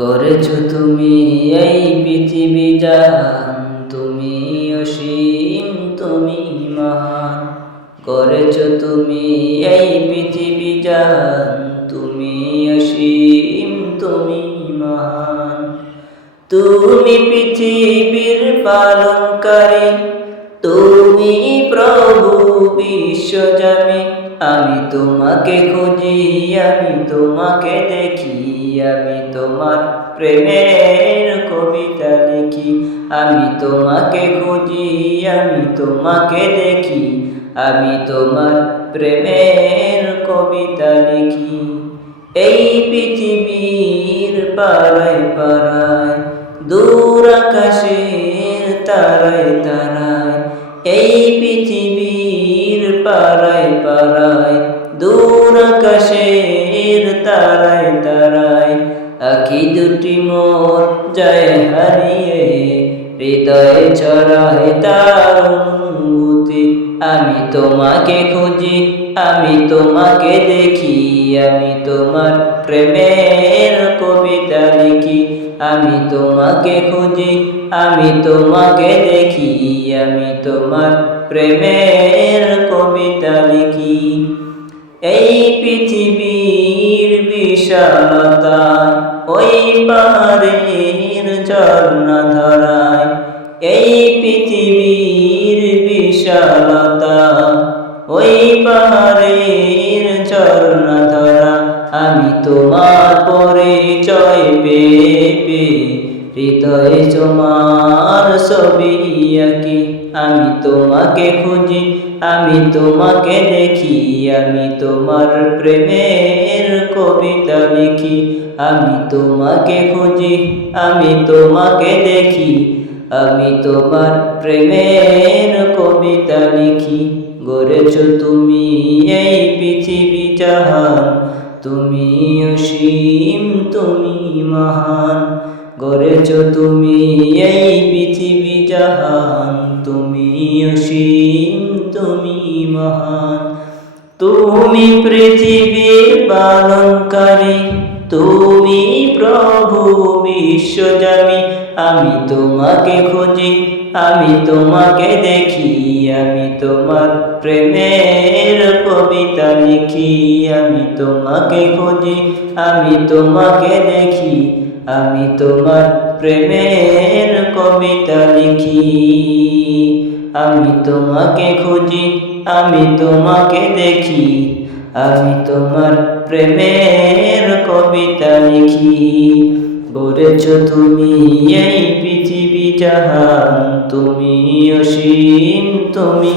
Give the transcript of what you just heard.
গড়েছ তুমি এই পৃথিবী জাহান, তুমি অসীম, তুমি মহান। গড়েছ তুমি এই পৃথিবী জাহান, তুমি অসীম, তুমি মহান। তুমি পৃথিবীর পালনকারী, তুমি প্রভু বিশ্বজামি। আমি তোমাকে খুঁজি, আমি তোমাকে দেখি, আমি তোমার প্রেমের কবিতা লিখি। আমি তোমাকে খুঁজি, আমি তোমাকে দেখি, আমি তোমার প্রেমের কবিতা লিখি। এই পৃথিবীর পাড়ায় পাড়ায়, দূর আকাশের তারায় তারায়, এই পৃথিবীর পাড়ায় পাড়ায়, দূর আকাশের তারায় তারায়, আঁখি দুটি মোর যায় হারিয়ে, হৃদয়ে ছড়ায় তার অনুভূতি। আমি তোমাকে খুঁজি, আমি তোমাকে দেখি, আমি তোমার প্রেমের কবিতা লিখি। আমি তোমাকে খুঁজি, আমি তোমাকে দেখি, আমি তোমার প্রেমের কবিতা লিখি। এই পৃথিবীর বিশালতায়, ওই পাহাড়ের ঝর্ণা ধরায়, এই পৃথিবীর বিশালতা, ওই পাহাড়ের ঝর্ণা ধরা, আমি তোমার পরিচয় পেয়ে হৃদয়ে তোমার ছবি আঁকি। আমি তোমাকে খুঁজি, আমি তোমাকে দেখি, আমি তোমার প্রেমের কবিতা লিখি। আমি তোমাকে খুঁজি, আমি তোমাকে দেখি, আমি তোমার প্রেমের কবিতা লিখি। গড়েছ তুমি এই পৃথিবী জাহান, তুমি অসীম, তুমি মহান। গড়েছ তুমি এই পৃথিবী জাহান, তুমি অসীম, তুমি মহান। তুমি পৃথিবীর পালনকারী, তুমি প্রভু বিশ্বজামি। আমি তোমাকে খুঁজি, আমি তোমাকে দেখি, আমি তোমার প্রেমের কবিতা লিখি। আমি তোমাকে খুঁজি, আমি তোমাকে দেখি, আমি তোমার প্রেমের কবিতা লিখি। আমি তোমাকে খুঁজি, আমি তোমাকে দেখি, আমি তোমার প্রেমের কবিতা লিখি। গড়েছ তুমি এই পৃথিবী জাহান, তুমি অসীম, তুমি